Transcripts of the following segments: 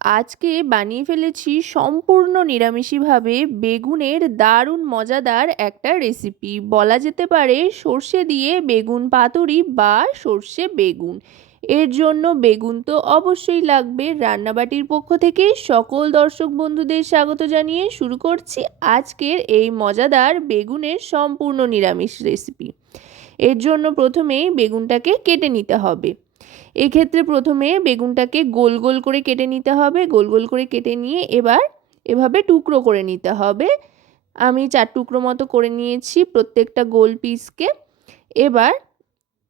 আজকে বানিয়ে ফেলেছি সম্পূর্ণ নিরামিষিভাবে বেগুনের দারুণ মজাদার একটা রেসিপি। বলা যেতে পারে সর্ষে দিয়ে বেগুন পাতুরি বা সর্ষে বেগুন। এর জন্য বেগুন তো অবশ্যই লাগবে। রান্নাবাটির পক্ষ থেকে সকল দর্শক বন্ধুদের স্বাগত জানিয়ে শুরু করছি আজকের এই মজাদার বেগুনের সম্পূর্ণ নিরামিষ রেসিপি। এর জন্য প্রথমেই বেগুনটাকে কেটে নিতে হবে। এক্ষেত্রে প্রথমে বেগুনটাকে গোল গোল করে কেটে নিতে হবে, গোল গোল করে কেটে নিয়ে এবার এভাবে টুকরো করে নিতে হবে। আমি চার টুকরো মতো করে নিয়েছি প্রত্যেকটা গোল পিসকে। এবার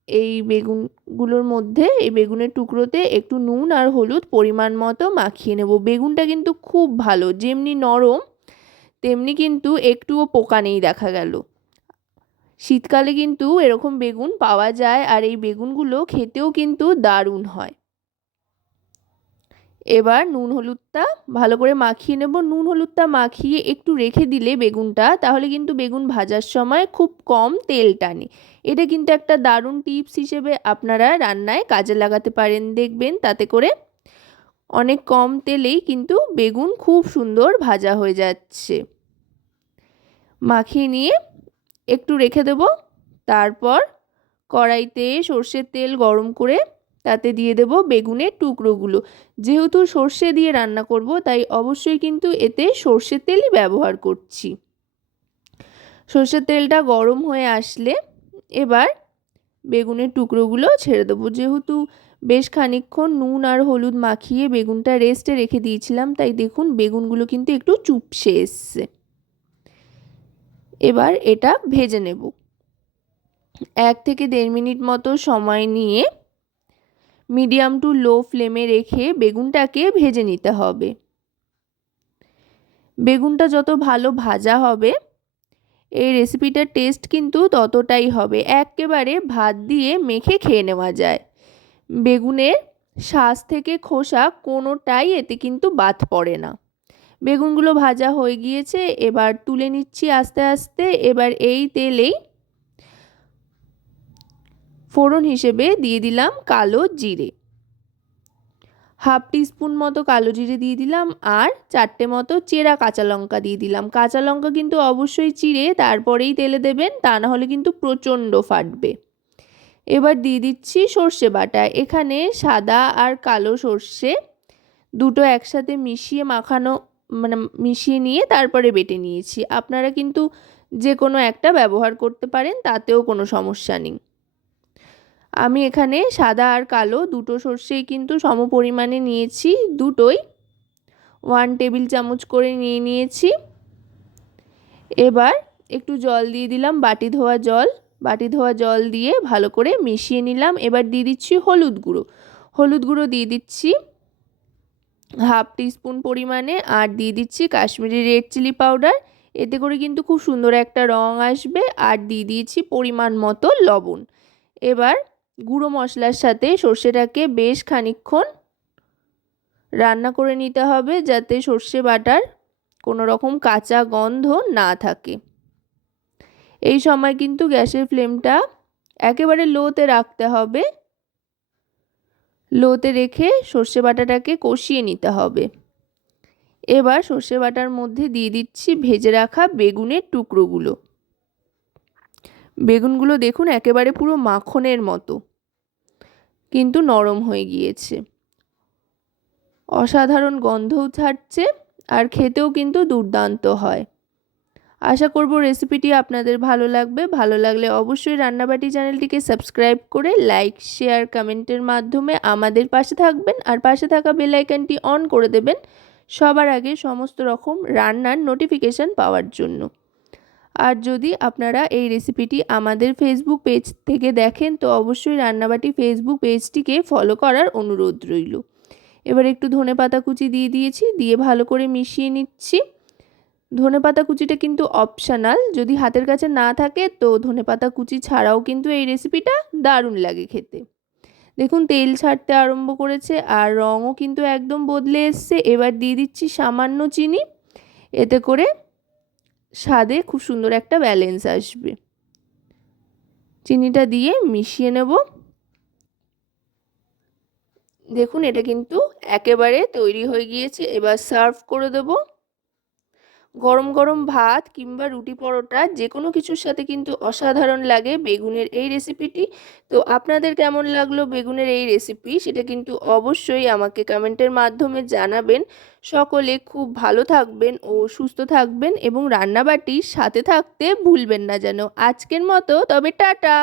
এই বেগুনগুলোর মধ্যে, এই বেগুনের টুকরোতে একটু নুন আর হলুদ পরিমাণ মতো মাখিয়ে নেব। বেগুনটা কিন্তু খুব ভালো, যেমনি নরম, তেমনি কিন্তু একটুও পোকা নেই দেখা গেল। শীতকালে কিন্তু এরকম বেগুন পাওয়া যায় আর এই বেগুনগুলো খেতেও কিন্তু দারুণ হয়। এবার নুন হলুদটা ভালো করে মাখিয়ে নেব। নুন হলুদটা মাখিয়ে একটু রেখে দিলে বেগুনটা, তাহলে কিন্তু বেগুন ভাজার সময় খুব কম তেল টানে। এটা কিন্তু একটা দারুণ টিপস হিসেবে আপনারা রান্নায় কাজে লাগাতে পারেন দেখবেন, তাতে করে অনেক কম তেলেই কিন্তু বেগুন খুব সুন্দর ভাজা হয়ে যাচ্ছে। মাখিয়ে নিয়ে একটু রেখে দেব। তারপর কড়াইতে সর্ষের তেল গরম করে তাতে দিয়ে দেব বেগুনের টুকরোগুলো। যেহেতু সর্ষে দিয়ে রান্না করব, তাই অবশ্যই কিন্তু এতে সর্ষের তেলই ব্যবহার করছি। সর্ষের তেলটা গরম হয়ে আসলে এবার বেগুনের টুকরোগুলো ছেড়ে দেবো। যেহেতু বেশ খানিক্ষণ নুন আর হলুদ মাখিয়ে বেগুনটা রেস্টে রেখে দিয়েছিলাম, তাই দেখুন বেগুনগুলো কিন্তু একটু চুপসে এসছে। এবার এটা ভেজে নেব। এক থেকে দেড় মিনিট মতো সময় নিয়ে মিডিয়াম টু লো ফ্লেমে রেখে বেগুনটাকে ভেজে নিতে হবে। বেগুনটা যত ভালো ভাজা হবে, এই রেসিপিটার টেস্ট কিন্তু ততটাই হবে। একেবারে ভাত দিয়ে মেখে খেয়ে নেওয়া যায়। বেগুনের শ্বাস থেকে খোসা কোনোটাই এতে কিন্তু বাদ পড়ে না। বেগুনগুলো ভাজা হয়ে গিয়েছে, এবার তুলে নিচ্ছি আস্তে আস্তে। এবার এই তেলেই ফোড়ন হিসেবে দিয়ে দিলাম কালো জিরে। হাফ টিস্পুন মতো কালো জিরে দিয়ে দিলাম আর চারটে মতো চেরা কাঁচা লঙ্কা দিয়ে দিলাম। কাঁচা লঙ্কা কিন্তু অবশ্যই চিড়ে, তারপরেই তেলে দেবেন, তা না হলে কিন্তু প্রচণ্ড ফাটবে। এবার দিয়ে দিচ্ছি সর্ষে বাটা। এখানে সাদা আর কালো সর্ষে দুটো একসাথে মিশিয়ে মাখানো মানে মিশিয়ে নিয়ে তারপরে বেটে নিয়েছি। আপনারা কিন্তু যে কোনো একটা ব্যবহার করতে পারেন, তাতেও কোনো সমস্যা নেই। আমি এখানে সাদা আর কালো দুটো সর্ষেই কিন্তু সম পরিমাণে নিয়েছি, দুটোই। ওয়ান টেবিল চামচ করে নিয়ে নিয়েছি। এবার একটু জল দিয়ে দিলাম, বাটি ধোয়া জল। বাটি ধোয়া জল দিয়ে ভালো করে মিশিয়ে নিলাম। এবার দিয়ে দিচ্ছি হলুদ গুঁড়ো। হলুদ গুঁড়ো দিয়ে দিচ্ছি। হাফ টিস্পুন পরিমাণে আর দিয়ে দিচ্ছি কাশ্মীরি রেড চিলি পাউডার। এতে করে কিন্তু খুব সুন্দর একটা রং আসবে। আর দিয়ে দিয়েছি পরিমাণ মতো লবণ। এবার গুঁড়ো মশলার সাথে সর্ষেটাকে বেশ খানিক্ষণ রান্না করে নিতে হবে যাতে সর্ষে বাটার কোনো রকম কাঁচা গন্ধ না থাকে। এই সময় কিন্তু গ্যাসের ফ্লেমটা একেবারে লোতে রাখতে হবে। লোতে রেখে সর্ষে বাটাটাকে কষিয়ে নিতে হবে। এবার সর্ষে বাটার মধ্যে দিয়ে দিচ্ছি ভেজে রাখা বেগুনের টুকরোগুলো। বেগুনগুলো দেখুন একেবারে পুরো মাখনের মতো, কিন্তু নরম হয়ে গিয়েছে। অসাধারণ গন্ধও ছাড়ছে আর খেতেও কিন্তু দুর্দান্ত হয়। আশা করব রেসিপিটি আপনাদের ভালো লাগবে। ভালো লাগলে অবশ্যই রান্নাবাটি চ্যানেলটিকে সাবস্ক্রাইব করে লাইক শেয়ার কমেন্টের মাধ্যমে আমাদের পাশে থাকবেন আর পাশে থাকা বেল আইকনটি অন করে দেবেন সবার আগে সমস্ত রকম রান্নার নোটিফিকেশান পাওয়ার জন্য। আর যদি আপনারা এই রেসিপিটি আমাদের ফেসবুক পেজ থেকে দেখেন, তো অবশ্যই রান্নাবাটি ফেসবুক পেজটিকে ফলো করার অনুরোধ রইল। এবার একটু ধনে পাতা কুচি দিয়ে দিয়েছি, দিয়ে ভালো করে মিশিয়ে নিচ্ছি। ধনে পাতা কুচিটা কিন্তু অপশানাল যদি হাতের কাছে না থাকে তো ধনে পাতা কুচি ছাড়াও কিন্তু এই রেসিপিটা দারুণ লাগে খেতে। দেখুন, তেল ছাড়তে আরম্ভ করেছে আর রঙও কিন্তু একদম বদলে এসছে। এবার দিয়ে দিচ্ছি সামান্য চিনি, এতে করে স্বাদে খুব সুন্দর একটা ব্যালেন্স আসবে। চিনিটা দিয়ে মিশিয়ে নেব। দেখুন, এটা কিন্তু একেবারে তৈরি হয়ে গিয়েছে। এবার সার্ভ করে দেব। গরম গরম ভাত কিংবা রুটি পরোটা যে কোনো কিছুর সাথে কিন্তু অসাধারণ লাগে বেগুনের এই রেসিপিটি। তো আপনাদের কেমন লাগল বেগুনের এই রেসিপি সেটা কিন্তু অবশ্যই আমাকে কমেন্টের মাধ্যমে জানাবেন। সকলে খুব ভালো থাকবেন ও সুস্থ থাকবেন এবং রান্নাবাটির সাথে থাকতে ভুলবেন না যেন। আজকের মতো, তবে টাটা!